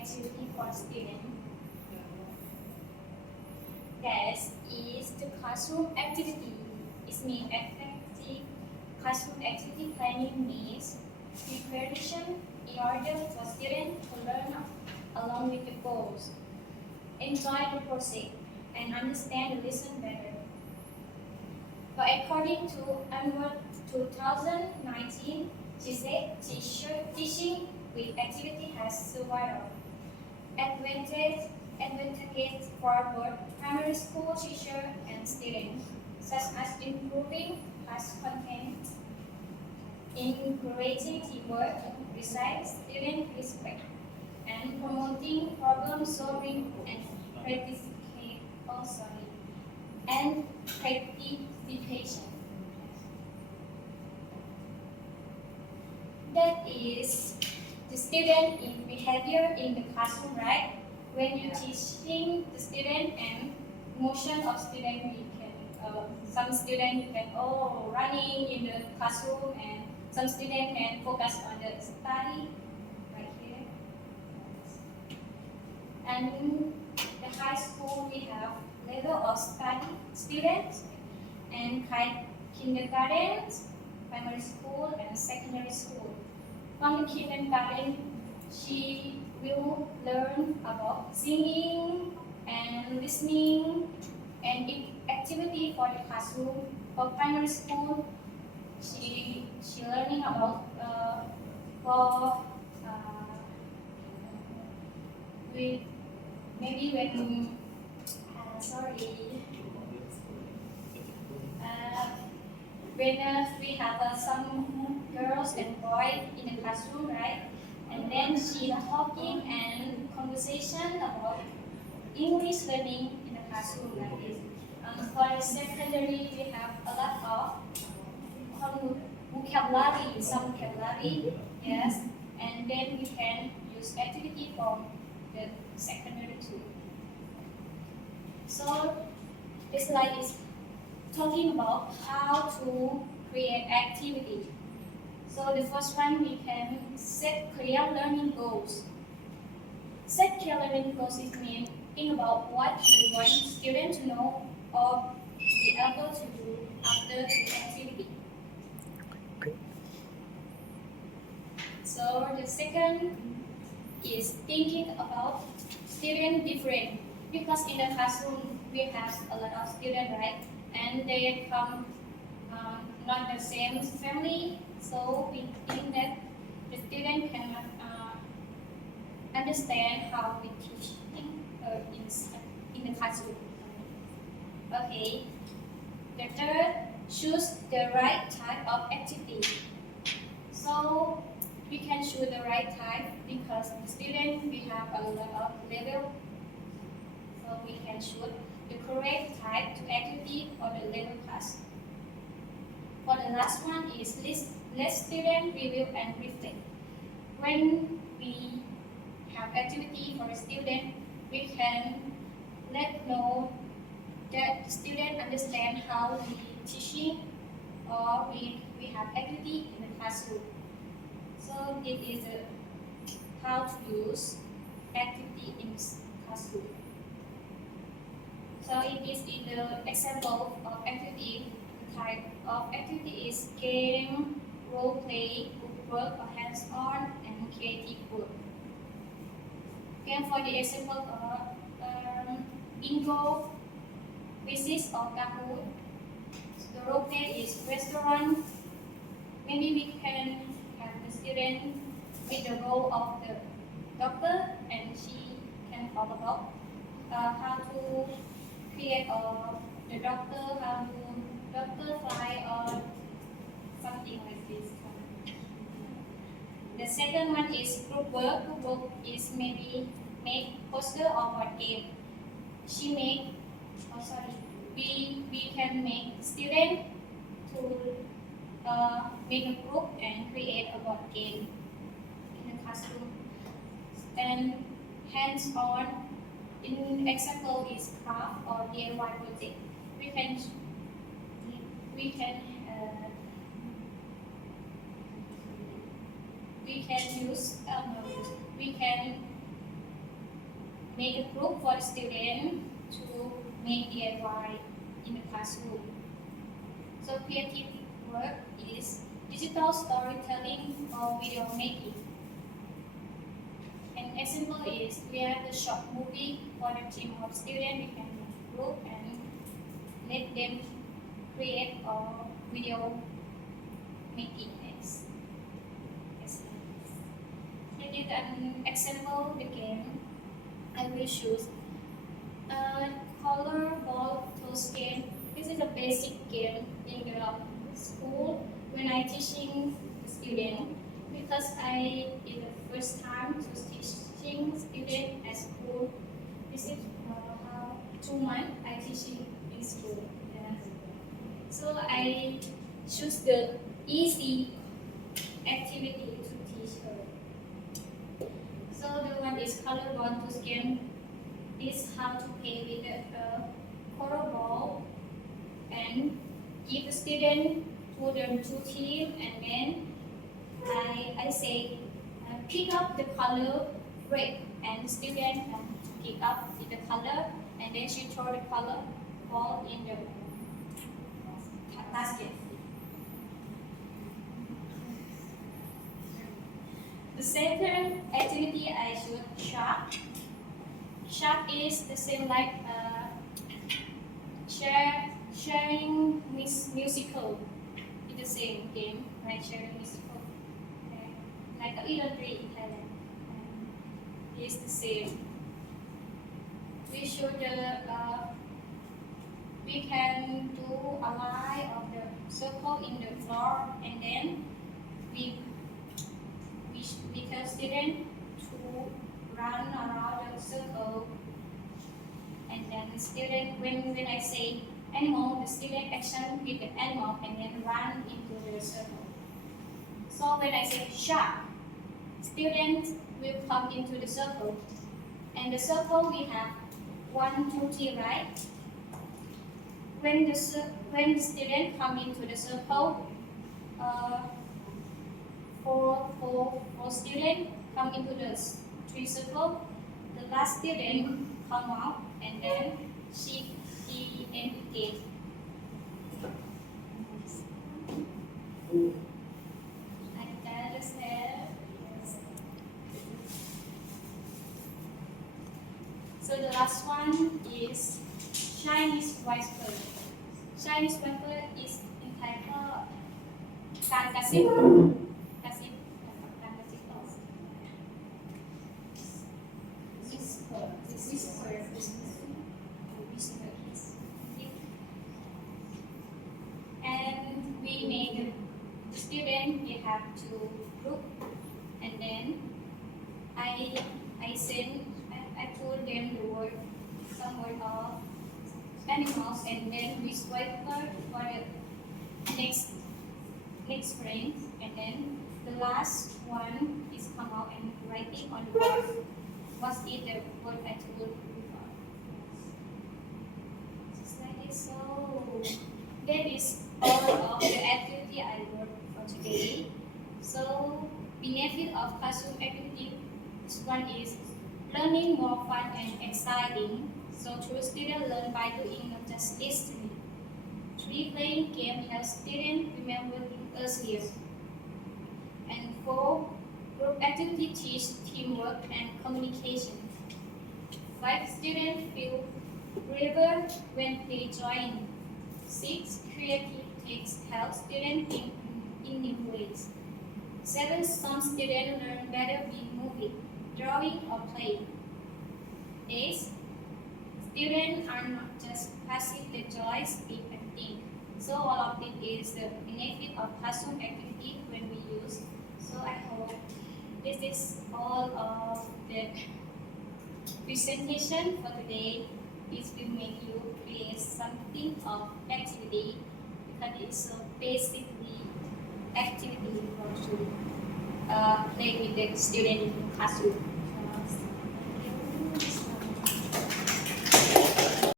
activity for students. That is the classroom activity. It means effective classroom activity planning means preparation in order for students to learn along with the goals, enjoy the process, and understand the lesson better. But according to annual 2019, she said teaching with activity has several advantages for both primary school teacher and students, such as improving class content, encouraging teamwork, besides student respect, and promoting problem solving and participation. That is the student in behavior in the classroom, right? When you're teaching the student and motion of student, we can some student you can running in the classroom, and some student can focus on the study right here. And in the high school we have level of study students and kindergarten, primary school, and secondary school. From the kindergarten, she will learn about singing and listening and activity for the classroom. For primary school, she learning about with maybe when when we have some girls and boys in the classroom, right? And then she talking and conversation about English learning in the classroom like this. For the secondary, we have a lot of vocabulary, some vocabulary, yes, and then we can use activity from the secondary too. So this slide is talking about how to create activity. So the first one, we can set clear learning goals. Set clear learning goals is mean think about what you want students to know or be able to do after the activity. Okay. So the second is thinking about student different, because in the classroom we have a lot of students, right? And they come not the same family, so we think that the student cannot understand how we teach in the classroom. Okay. The third, choose the right type of activity. So we can choose the right type because the student we have a lot of level. So we can choose the correct type to activity for the level class. For the last one is let student review and reflect. When we have activity for a student, we can let know that the student understand how we teaching or we have activity in the classroom. So it is how to use activity in the classroom. So it is in the example of activity. The type of activity is game, role play, group work, or hands-on, and creative work. Again, for the example of bingo, quizzes, or Kahoot, the role play is restaurant. Maybe we can have the student with the role of the doctor, and she can talk about how to create the doctor, how to doctor fly or something like this. The second one is group work. Group work is maybe make poster or board game. We can make student to make a group and create a board game in the classroom. And hands-on, in example is craft or DIY project. We can use we can make a group for the student to make DIY in the classroom. So creative work is digital storytelling or video making. An example is we have a short movie for the team of students. We can group and let them create a video making next. Here is an example the game. I will choose a color ball toss game. This is a basic game in the school when I teaching student because I is the first time to teaching student at school. This is 2 months I teaching in school. Yeah. So I choose the easy activity to teach her. So the one is color ball toss game. Is how to play with the color ball and give the student to the two team, and then I say pick up the color red, and the student pick up the color, and then she throw the color ball in the basket. The second activity I should shark. Shark is the same like sharing musical. It's the same game, like sharing musical. Like a little tree in Thailand. It's the same. We should we can do a line of the circle in the floor, and then we tell student to run around the circle, and then the student when I say animal, the student action with the animal and then run into the circle. So when I say shark, student will come into the circle, and the circle we have 1, 2, 3, right? When the student come into the circle, four students come into the 3 circle. The last student come out, and then he indicate. I understand. So the last one is Chinese whisper. Chinese whisper is in Thai การกระซิบกระซิบการกระซิบ and we make the student they have to group, and then I told them the word, some word of animals, and then we swipe for the next frame, and then the last one is come out and writing on the board what is the word I told before. Just like this. So that is all of the activity I wrote for today. So benefit of classroom activity, this one is learning more fun and exciting. So true students learn by doing, not just listening. 3, playing game helps students remember earlier. And 4, group activity teach teamwork and communication. 5, students feel braver when they join. 6, creative takes help students think in new ways. 7, some students learn better with moving, drawing, or playing. 8, students are not just passive, they joy, speak, and think. So all of it is the benefit of classroom activity when we use. So I hope this is all of the presentation for today. It will make you create something of activity, because it's a basically activity for to play with the student in the classroom.